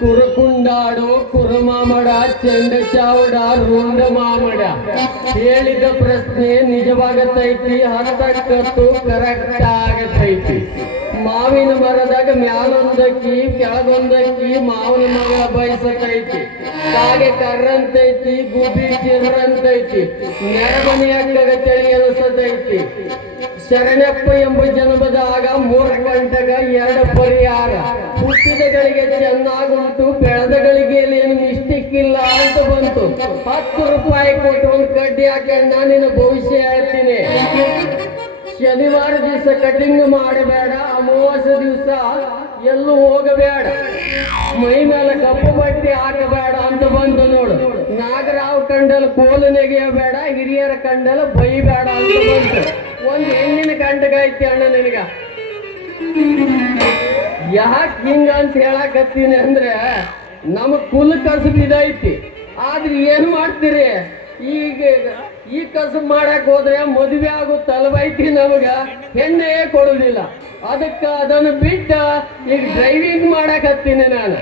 ಕುರುಕುಂಡಾಡು ಕುರುಮಾಮಡ ಚೆಂಡ ಚಾವಡ ರುಂಡ ಮಾಮಡ ಹೇಳಿದ ಪ್ರಶ್ನೆ ನಿಜವಾಗತೈತಿ, ಹತ್ತಕ್ಕತ್ತು ಕರೆಕ್ಟ್ ಆಗತೈತಿ. ಮಾವಿನ ಮರದಾಗ ಮ್ಯಾಲೊಂದಕ್ಕಿ ಕೆಳಗೊಂದಕ್ಕಿ ಮಾವಿನ ಮಗಳ ಬಯಸತೈತಿ. ಕಾಗೆ ಕರ್ರಂತೈತಿ, ಗುಬ್ಬಿ ಚಿರ್ರಂತೈತಿ, ನೆರಮನೆ ಅಕ್ಕಗ ಚಳಿ ಅನಿಸತೈತಿ. ಶರಣಪ್ಪ ಎಂಬ ಜನ್ಮದಾಗ 3 ಗಂಟೆಗ 2 ಪರಿಹಾರ. ಹುಟ್ಟಿದಗಳಿಗೆ ಚೆನ್ನಾಗುಂಟು, ಬೆಳೆದಗಳಿಗೆ ಏನು ಮಿಸ್ಟೇಕ್ ಇಲ್ಲ ಅಂತ ಬಂತು. 10 ರೂಪಾಯಿ ಕೊಟ್ಟು ಒಂದು ಕಡ್ಡಿ ಹಾಕಿ ನಾನಿನ ಭವಿಷ್ಯ ಹೇಳ್ತೀನಿ. ಶನಿವಾರ ದಿವಸ ಕಟಿಂಗ್ ಮಾಡಬೇಡ, ಅಮಾವಾಸ್ಯ ದಿವಸ ಎಲ್ಲೂ ಹೋಗಬೇಡ, ಮೈ ಮೇಲೆ ಕಪ್ಪು ಬಟ್ಟೆ ಹಾಕಬೇಡ ಅಂತ ಬಂತು ನೋಡು. ನಾಗರಾವ್ ಕಂಡಲ್ ಕೋಲು ನೆಗೆಯಬೇಡ, ಹಿರಿಯರ ಕಂಡಲ್ ಬೈಬೇಡ ಅಂತ ಬಂತು. ಒಂದು ಹೆಣ್ಣಿನ ಕಂಡಗೈತಿ ಅಣ್ಣ ನಿನಗ. ಯಾಕೆ ಹಿಂಗ ಅಂತ ಹೇಳಕತ್ತೀನಿ ಅಂದ್ರೆ ನಮ್ಮ ಕುಲ ಕಸಬು ಇದೈತಿ. ಆದ್ರೆ ಏನ್ ಮಾಡ್ತೀರಿ, ಈಗ ಈ ಕಸಬು ಮಾಡಕ್ ಹೋದ್ರೆ ಮದುವೆ ಆಗೋ ತಲವೈತಿ, ನಮಗ ಹೆಣ್ಣೆ ಕೊಡುದಿಲ್ಲ. ಅದಕ್ಕ ಅದನ್ನು ಬಿಟ್ಟ ಈಗ ಡ್ರೈವಿಂಗ್ ಮಾಡಕ್ ಹತ್ತೀನಿ ನಾನು.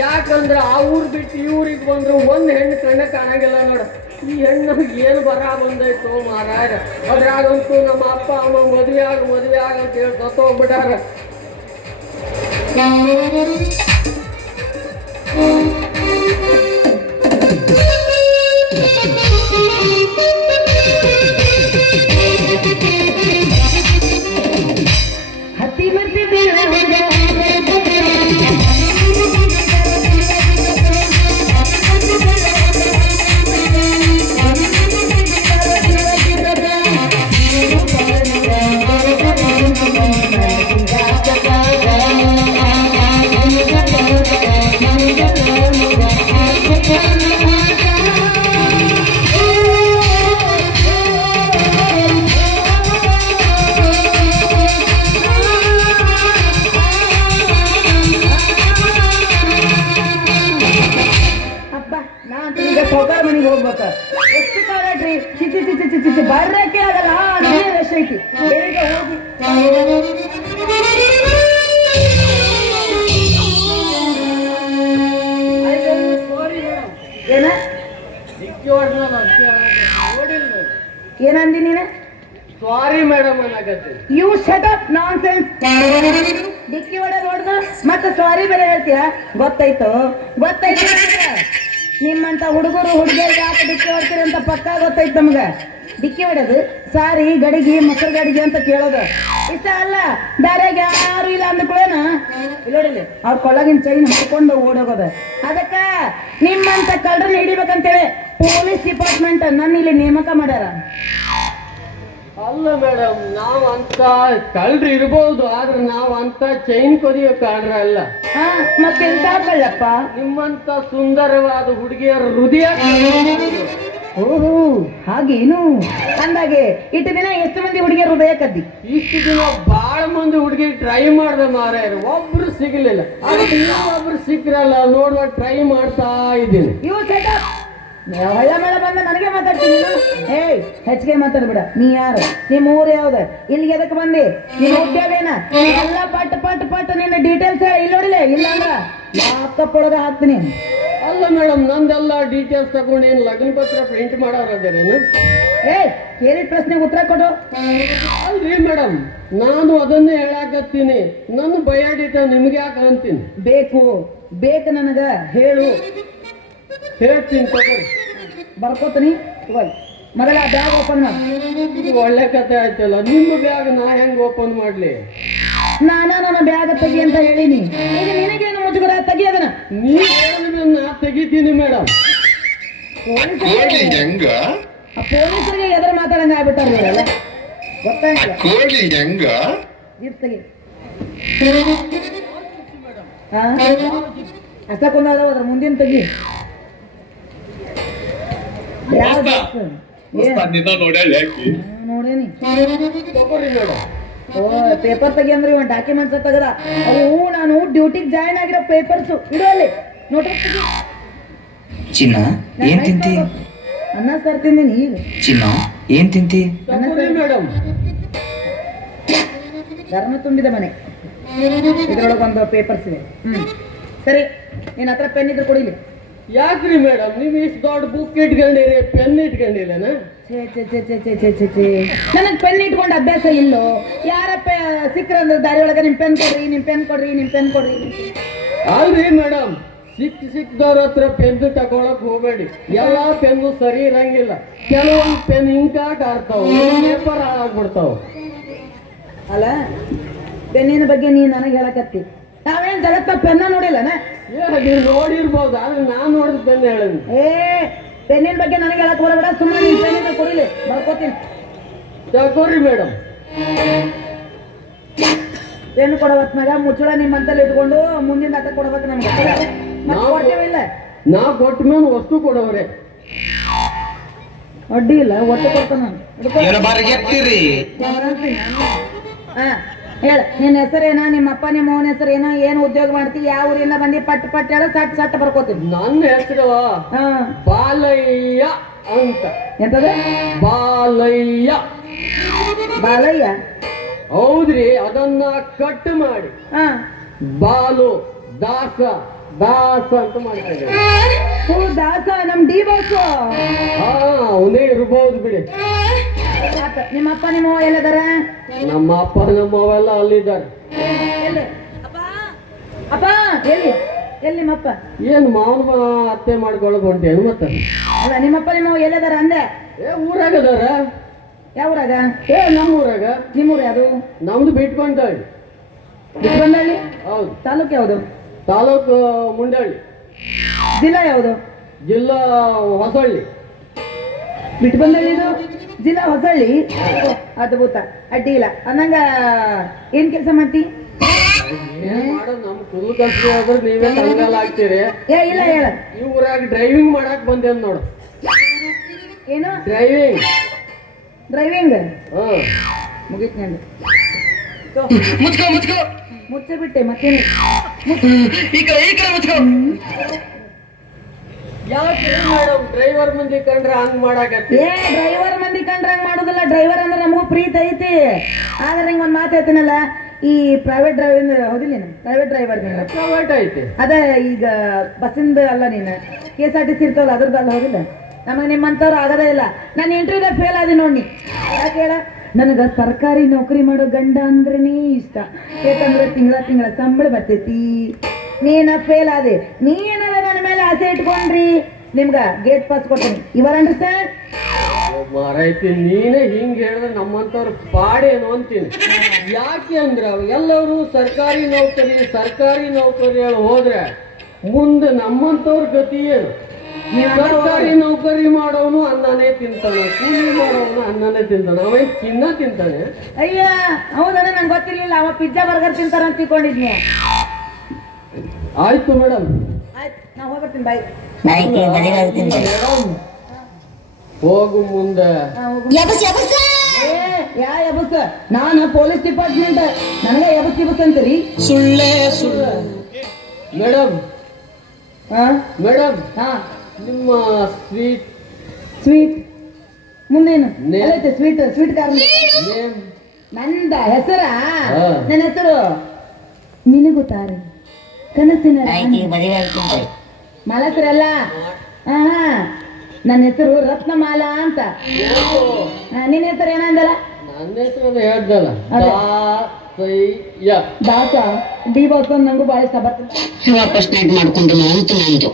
ಯಾಕಂದ್ರೆ ಆ ಊರ್ ಬಿಟ್ಟು ಈ ಊರಿಗೆ ಬಂದ್ರು ಒಂದು ಹೆಣ್ಣು ಕಣ್ಣ ಕಾಣಂಗಿಲ್ಲ ನೋಡ. ಈ ಹೆಣ್ಣು ಏನು ಬರ ಬಂದೈತೋ ಮಾರಾಯ. ಅದ್ರಾಗಂತೂ ನಮ್ಮ ಅಪ್ಪ ಅಮ್ಮ ಮದುವೆ ಆಗ ಅಂತ ಹೇಳಿ ಸತ್ತೋಗ್ಬಿಟ್ಟಾರ. ಹತ್ತಿ ಬರ್ತಿದ್ದೀರ ಸೌಕಾರ ಮನೆಗೆ ಹೋಗ್ಬೇಕ. ಎಷ್ಟು ಕಾಲಟ್ರಿ ಚಿಚಿ ಚಿಚಿ ಚಿಚಿ ಚಿಚಿ ಬರ್ರಕ್ಕೆ ಆಗಲ್ಲ. ರಶ್ ಐತಿ, ಬೇಗ ಹೋಗಿ. ಏನ ಏನಂದಿ ನೀನ? ಸಾರಿ ಮೇಡಮ್ ಅನ್ನಕತ್ತಿ. You shut up nonsense. ಡಿಕ್ಕಿ ಹೊಡೆದ್ ಹೊಡೆದು ಮತ್ತೆ ಸಾರಿ ಬೇರೆ ಹೇಳ್ತೀಯ? ಗೊತ್ತಾಯ್ತು. ನಿಮ್ಮಂತ ಹುಡುಗರು ಹುಡುಗಿಯರಿಗೆ ಯಾಕೆ ಡಿಕ್ಕಿ ಹೊಡ್ತೀರಿ ಅಂತ ಪಕ್ಕಾ ಗೊತ್ತೈತೆ ನಮ್ಗೆ. ಡಿಕ್ಕಿ ಹೊಡೆದು ಸಾರಿ ಗಡಿಗೆ ಮೊಸರು ಗಡಿಗೆ ಅಂತ ಕೇಳೋದು ಇಷ್ಟ ಅಲ್ಲ. ದಾರ್ಯಾಗ ಯಾರು ಇಲ್ಲ ಅಂದ್ಕೊಳ್ಳೇನ ಇಲ್ಲೋಡಿಲಿ ಅವ್ರ ಕೊಳ್ಳಗಿನ ಚೈನ್ ಹಾಕೊಂಡು ಓಡೋಗೋದ. ಅದಕ್ಕ ನಿಮ್ಮಂತ ಕಳ್ಳರನ್ನ ಹಿಡಿಬೇಕಂತೇಳಿ ಪೊಲೀಸ್ ಡಿಪಾರ್ಟ್ಮೆಂಟ್ ನನ್ನ ಇಲ್ಲಿ ನೇಮಕ ಮಾಡ್ಯಾರ. ಅಲ್ಲ ಮೇಡಮ್, ನಾವ್ ಅಂತ ಕಳ್ರಿ ಇರ್ಬೋದು, ಆದ್ರೆ ನಾವ್ ಅಂತ ಚೈನ್ ಕೊರಿಯೋ ಕಳ್ರ ಅಲ್ಲ. ಮತ್ತೆಂತ ಕಳ್ಳಪ್ಪ? ನಿಮ್ಮಂತ ಸುಂದರವಾದ ಹುಡುಗಿಯರ ಹೃದಯ. ಓಹೋ ಹಾಗೇನು? ಅಂದಾಗೆ ಇಷ್ಟು ದಿನ ಎಷ್ಟು ಮಂದಿ ಹುಡುಗಿಯರ ಹೃದಯ ಕದ್ದಿ? ಇಷ್ಟು ದಿನ ಬಾಳ ಮಂದಿ ಹುಡುಗಿ ಟ್ರೈ ಮಾಡ್ದೆ ಮಾರಾಯರು, ಒಬ್ರು ಸಿಗ್ಲಿಲ್ಲ. ಅದಕ್ಕೆ ಒಬ್ರು ಸಿಕ್ರಲ್ಲ ನೋಡುವ ಟ್ರೈ ಮಾಡ್ತಾ ಇದ್ದೀನಿ. ಇವು ಸೆಟ್ ಹೊಳ್ಳ ಮೇಳ ಬಂದ ನನಗೆ ಮಾತಾಡ್ತೀನಿ. ಏಯ್ ಹೆಚ್ಚಿಗೆ ಮಾತಾಡ್ಬೇಡ. ನೀ ಯಾರು? ನಿಮ್ಮ ಊರು ಯಾವ್ದು? ಇಲ್ಲಿಗೆ ಎದಕ್ಕೆ ಬಂದಿ? ನೀನು ಉದ್ಯೋಗೇನ? ಎಲ್ಲ ಪಟ್ ನಿನ್ನ ಡೀಟೇಲ್ಸ್ ಇಲ್ಲಿ ನೋಡಿಲ್ಲ. ಇಲ್ಲ ಅಂದ್ರ ಲಾಕಪ್ ಒಳಗ ಹಾಕ್ತೀನಿ. ಅಲ್ಲ ಮೇಡಮ್, ನಂದೆಲ್ಲ ಡೀಟೇಲ್ಸ್ ತಗೊಂಡು ಏನು ಲಗ್ನ ಪತ್ರ ಪ್ರಿಂಟ್ ಮಾಡೋರೇನು? ಏಯ್ ಕೇಳಿದ ಪ್ರಶ್ನೆಗೆ ಉತ್ತರ ಕೊಡು. ಅಲ್ರಿ ಮೇಡಮ್, ನಾನು ಅದನ್ನೇ ಹೇಳಾಕತ್ತೀನಿ. ನನ್ನ ಬಯೋಡೇಟಾ ನಿಮ್ಗೆ ಯಾಕೆ ಅಂತೀನಿ. ಬೇಕು ನನಗ ಹೇಳು. ಹೇಳ್ತೀನಿ ತಗೋರಿ, ಬರ್ಕೋತೀನಿ. ಮೊದಲ ಬ್ಯಾಗ್ ಓಪನ್ ಮಾಡಿ. ಒಳ್ಳೆ ಕತೆ ಆಯ್ತಲ್ಲ. ನಿಮ್ಮ ಬ್ಯಾಗ್ ನಾ ಹೆಂಗ್ ಓಪನ್ ಮಾಡ್ಲಿ? ನನ್ನ ಬ್ಯಾಗ್ ತೆಗಿ ಅಂತ ಹೇಳಿನಿ. ಈಗ ನಿನಗೇನು ಮುಜುಗರ? ತೆಗಿಯೋದನ್ನ ನೀವು ಹೇಳಿದ್ರೆ ನಾ ತೆಗಿತೀನಿ ಮೇಡಮ್. ಪೊಲೀಸರಿಗೆ ಎದುರು ಮಾತಾಡಂಗ ಆಗ್ಬಿಟ್ಟಾರ ಇವರೆಲ್ಲ. ಗೊತ್ತಾಗಿಲ್ಲ. ತೆಗಿ ಅಷ್ಟಕ್ಕೊಂದಾದ ಅದ್ರ ಮುಂದಿನ ತೆಗಿ. ಯಾವ ದೋಸ್ತ, ಏನ್ ನಿನ್ನ ನೋಡ್ಯಾಳ ಯಾಕೆ ನೋಡೇನಿ ತಗೋರಿ ಮೇಡಮ್. ಓ ಪೇಪರ್ ತೆಗಿ ಅಂದ್ರೆ ಇವ್ ಡಾಕ್ಯುಮೆಂಟ್ಸ್ ತೆಗದ ಅವು ನಾನು ಡ್ಯೂಟಿಗೆ ಜಾಯ್ನ್ ಆಗಿರೋ ಪೇಪರ್ಸು ಇಡು ಅಲ್ಲಿ ನೋಟಿಸ್ ತೆಗಿ ಚಿನ್ನ ಏನ್ ತಿಂತಿ ಅನ್ನ ಸಾರ್ ತಿಂದೀನಿ ಈಗ ಚಿನ್ನ ಏನ್ ತಿಂತಿ ತಗೋರಿ ಮೇಡಮ್. ಧರ್ಮ ತುಂಬಿದ ಮನೆ ಇದ್ರೊಳಗೆ ಒಂದು ಪೇಪರ್ಸ್ ಇದೆ ಸರಿ ನಿನ್ನ ಹತ್ರ ಪೆನ್ ಇದ್ರೆ ಕೊಡಿಲಿ ಯಾಕ್ರಿ ಮೇಡಮ್ ನೀವು ಇಷ್ಟು ದೊಡ್ಡ ಬುಕ್ ಇಟ್ಕೊಂಡಿರಿ, ಪೆನ್ ಇಟ್ಕೊಂಡಿಲ್ಲನ? ಛೇ ಛೇ ಛೇ ಛೇ ಛೇ ಛೇ ಛೇ ಛೇ ನನಗೆ ಪೆನ್ ಇಟ್ಕೊಂಡು ಅಭ್ಯಾಸ ಇಲ್ಲೋ. ಯಾರಪ್ಪ ಸಿಕ್ಕರಂದ್ರೆ ದಾರಿ ಒಳಗೆ ನಿಮ್ಮ ಪೆನ್ ಕೊಡ್ರಿ, ನಿಮ್ಮ ಪೆನ್ ಕೊಡ್ರಿ, ನಿಮ್ಮ ಪೆನ್ ಕೊಡ್ರಿ. ಅಲ್ರಿ ಮೇಡಮ್, ಸಿಕ್ಕದವ್ರ ಹತ್ರ ಪೆನ್ ತಗೊಳಕ್ ಹೋಗ್ಬೇಡಿ. ಎಲ್ಲಾ ಪೆನ್ನು ಸರಿ ಇರಂಗಿಲ್ಲ. ಕೆಲವೊಂದು ಪೆನ್ ಇಂಕಾಟ್ ಆಡ್ತಾವ, ಪೇಪರ್ ಹಾಳಾಗ್ಬಿಡ್ತಾವ. ಅಲ್ಲ ಪೆನ್ನಿನ ಬಗ್ಗೆ ನೀನು ನನಗೆ ಹೇಳಕತ್ತಿ. ನಾವೇನು ಜಗತ್ತ ಪೆನ್ನ ನೋಡಿಲ್ಲನ? ನೀವು ನೋಡಿರ್ಬೋದು, ಆದ್ರೆ ನಾನ್ ನೋಡಿದ ಪೆನ್ ಹೇಳಿದ್ನಿ. ಏ ಪೆನ್ನಿನ ಬಗ್ಗೆ ನನಗೆ ಹೇಳಕ್ ಬರಬೇಡ, ಸುಮ್ಮನೆ ನೀನು ಪೆನ್ನಿನ ಕೊಡಿಲಿ ಬರ್ಕೋತೀನಿ. ತಗೋರಿ ಮೇಡಮ್. ಪೆನ್ ಕೊಡೋ ಹೊತ್ನಾಗ ಮುಚ್ಚಳ ನಿಮ್ಮಂತಲ್ಲಿ ಇಟ್ಕೊಂಡು ಮುಂದಿನ ಅಕ್ಕ ಕೊಡ್ಬೇಕು ನಮ್ಗೆ. ಮತ್ತೆ ಕೊಡ್ತೇವಿಲ್ಲ, ನಾ ಕೊಟ್ಟ ಮೇಲೆ ವಸ್ತು ಕೊಡೋರೆ. ಅಡ್ಡಿ ಇಲ್ಲ, ಒಟ್ಟು ಕೊಡ್ತಾನ ನಾನು. ಹಾ ಹೇಳ, ನಿನ್ನ ಹೆಸರೇನ, ನಿಮ್ಮ ಅಪ್ಪ ನಿಮ್ಮ ಅವನ ಹೆಸರೇನ, ಏನು ಉದ್ಯೋಗ ಮಾಡ್ತಿ, ಯಾವ ಊರಿಂದ ಬಂದಿ, ಪಟ್ ಪಟ್ ಹೇಳ, ಸಟ್ ಸಟ್ ಬರ್ಕೋತೀನಿ. ನನ್ನ ಹೆಸರು ಹಾ ಬಾಲಯ್ಯ ಅಂತ. ಎಂತದ? ಬಾಲಯ್ಯ. ಬಾಲಯ್ಯ? ಹೌದ್ರಿ, ಅದನ್ನ ಕಟ್ ಮಾಡಿ ಹಾ ಬಾಲು ದಾಸ ದಾಸ ಅಂತ ಮಾಡ್ತಾ ಇದ್ದಾರೆ. ಓ ದಾಸ, ನಮ್ ಡಿ ಬಾಸು. ಹಾ ಅವನೇ ಇರ್ಬೋದು ಬಿಡಿ. ನಿಮ್ಮ ಅಪ್ಪ ನಿಮ್ಮ ಅವ್ವ ಎಲ್ಲದಾರ? ನಮ್ಮ ಅಪ್ಪ ನಮ್ಮ ಅವೆಲ್ಲ ಅಲ್ಲಿದ್ದಾರೆ. ಎಲ್ಲಿ ಅಪ್ಪ? ಎಲ್ಲಿ ಎಲ್ಲಿ ನಿಮ್ಮಪ್ಪ? ಏನ್ ಮಾವನ ಅತ್ತೆ ಮಾಡ್ಕೊಳಕ್ ಹೊಂಟೇನು ಮತ್ತೆ? ಅಲ್ಲ ನಿಮ್ಮಪ್ಪ ನಿಮ್ಮ ಅವ್ವ ಎಲ್ಲದಾರ ಅಂದೆ? ಊರಾಗ ಅದಾರ. ಯಾವ ಊರಾಗ? ನಮ್ಮ ಊರಾಗ. ನಿಮ್ಮೂರು ಯಾವುದು? ನಮ್ದು ಬಿಟ್ಕೊಂಡಳ್ಳಿ. ಬಿಟ್ಕೊಂಡಳ್ಳಿ? ಹೌದು. ತಾಲೂಕು ಯಾವುದು? ತಾಲೂಕು ಮುಂಡಳ್ಳಿ. ಜಿಲ್ಲಾ ಯಾವುದು? ಜಿಲ್ಲಾ ಹೊಸಳ್ಳಿ. ಬಿಟ್ಕೊಂಡಳ್ಳಿದು ಜಿಲ್ಲಾ ಹೊಸಳ್ಳಿ. ಅದ್ಭುತ, ಅಡ್ಡಿ ಇಲ್ಲ. ಅನ್ನಂಗ ಏನ್ ಕೆಲಸ ಮಾಡ್ತಿ? ಏನ್ ಮಾಡೋದು, ನಮ್ ಕುಲ್ ಕಸ್ಬು ಆದ್ರೆ ನೀವೇ ತಂಗಾಲ ಆಗ್ತೀರಿ. ಏ ಇಲ್ಲ ಹೇಳ. ಈ ಊರಾಗ ಡ್ರೈವಿಂಗ್ ಮಾಡಕ್ ಬಂದೇನ್ ನೋಡು. ಏನು ಡ್ರೈವಿಂಗ್? ಡ್ರೈವಿಂಗ್? ಹಾ ಮುಗೀತ್ ನಂದು. ಮುಚ್ಕೋ ಮುಚ್ಕೋ ಮುಚ್ಚೆ ಬಿಟ್ಟೆ ಮತ್ತೇನು? ಈ ಕಡೆ ಮುಚ್ಕೋ. ಯಾಕೆ ಮೇಡಮ್ ಡ್ರೈವರ್ ಮಂದಿ ಕಂಡ್ರೆ ಹಂಗ್ ಮಾಡಾಕತ್ತಿ? ಏ ಡ್ರೈವರ್ ಮಂದಿ ಕಂಡ್ರೆ ಹಂಗ್ ಮಾಡುದಿಲ್ಲ. ಡ್ರೈವರ್ ಅಂದ್ರೆ ನಮಗೂ ಪ್ರೀತಿ ಐತಿ. ಆದ್ರೆ ಹಿಂಗ್ ಒಂದ್ ಮಾತು ಹೇಳ್ತೀನಲ್ಲ, ಈ ಪ್ರೈವೇಟ್ ಡ್ರೈವಿಂಗ್ ಹೌದಿಲ್ಲ ನೀನು? ಪ್ರೈವೇಟ್ ಡ್ರೈವರ್ ನೀನು. ಪ್ರೈವೇಟ್ ಐತಿ. ಅದ ಈಗ ಬಸ್ಸಿಂದ ಅಲ್ಲ, ನೀನು KSRTC ಇರ್ತಾವಲ್ಲ ಅದ್ರದ್ದು ಅಲ್ಲ, ಹೌದಿಲ್ಲ? ನಮಗೆ ನಿಮ್ಮಂಥವ್ರು ಆಗದೇ ಇಲ್ಲ. ನಾನು ಇಂಟರ್ವ್ಯೂದಾಗ ಫೇಲ್ ಆದಿ ನೋಡಿ. ಯಾಕೆ ಹೇಳ? ನನಗೆ ಸರ್ಕಾರಿ ನೌಕರಿ ಮಾಡೋ ಗಂಡ ಅಂದ್ರೇ ಇಷ್ಟ. ಯಾಕಂದ್ರೆ ತಿಂಗಳ ಸಂಬಳ ಬರ್ತೈತಿ. ನೀನ ಫೇಲ್ ಆದೆ, ನೀನಾರ ನನ್ನ ಮೇಲೆ ಆಸೆ ಇಟ್ಕೊಂಡ್ರಿ, ನಿಮ್ಗ ಗೇಟ್ ಪಾಸ್ ಕೊಡ್ತೀನಿ. ಇವರ್ ಅಂಡರ್ಸ್ಟ್ಯಾಂಡ್? ಮಾರೈತಿ, ನೀನೇ ಹಿಂಗ್ ಹೇಳಿದ್ರೆ ನಮ್ಮಂತವ್ರ ಪಾಡೇನು ಅಂತೀನಿ. ಯಾಕೆ ಅಂದ್ರ ಎಲ್ಲರೂ ಸರ್ಕಾರಿ ನೌಕರಿ ಹೇಳಿ ಹೋದ್ರೆ ಮುಂದೆ ನಮ್ಮಂತವ್ರ ಗತಿ ಏನು? ಸರ್ಕಾರಿ ನೌಕರಿ ಮಾಡೋನು ಅನ್ನನೇ ತಿಂತಾನೆ, ಕೂಲಿ ಮಾಡೋನು ಅನ್ನನೇ ತಿಂತಾನೆ. ಅವೇನ್ ಚಿನ್ನ ತಿಂತಾನೆ? ಅಯ್ಯ ಹೌದಣ್ಣ, ನಂಗೆ ಗೊತ್ತಿರ್ಲಿಲ್ಲ. ಅವ ಪಿಜ್ಜಾ ಬರ್ಗರ್ ತಿಂತಾರ ಅಂತ ತಿಳ್ಕೊಂಡಿದ್ನಿ. ಆಯ್ತು ಮೇಡಮ್. ಆಯ್ತು, ನಾ ಹೋಗ್ಬರ್ತೀನಿ. ಬಾಯ್ ಮೇಡಮ್ ಹೋಗು ಮುಂದೆ. ಏ ಯಾ ಎಬಸ್? ನಾನು ಪೊಲೀಸ್ ಡಿಪಾರ್ಟ್ಮೆಂಟ್, ನನಗೆ ಎಬಸ್ ಅಂತೀರಿ? ಸುಳ್ಳೆ ಸುಳ್ಳು. ಮೇಡಮ್ ಹಾ ಮೇಡಮ್, ಹಾ ನಿಮ್ಮ ಸ್ವೀಟ್ ಮುಂದೇನು ನೇ- ಎಲ್ಲೈತೆ? Sweet car name? ನಂದ ಹೆಸರ? ಹಾ. ನನ್ನ ಹೆಸರು ಮಿನುಗುತ್ತಾರೆ ಕನಸಿನ ಮಾಲಸರಲ್ಲ. ಹಾ ನನ್ನ ಹೆಸರು ರತ್ನಮಾಲಾ ಅಂತ. ನಿನ್ನ ಹೆಸರು ಏನಂದಲ್ಲ? ನನ್ನ ಹೆಸರು ಹೇಳ್ದಲ್ಲ, ಅದೇ. ದಾಸ. ಡಿ ಬಾಸ್ ನಂಗೂ ಭಾಳ ಇಷ್ಟ ಬರ್ತದೆ. ವಾಪಸ್ ನೈಟ್ ಮಾಡ್ಕೊಂಡು ಅಂತ ನಂದು.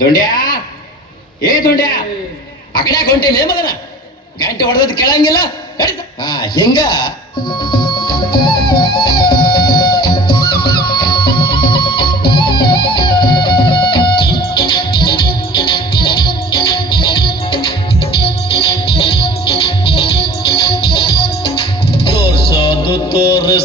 ದುಂಡ್ಯಾ, ಏ ದುಂಡ್ಯಾ, ಆ ಕಡೆ ಹೊಂಟೇನೆ ಮಗನ. ಗಂಟೆ ಹೊಡೆದದ್ದು ಕೇಳಂಗಿಲ್ಲ. ಹಾ ಹಿಂಗ ತೋರ್ಸೋದು ತೋರಿಸ್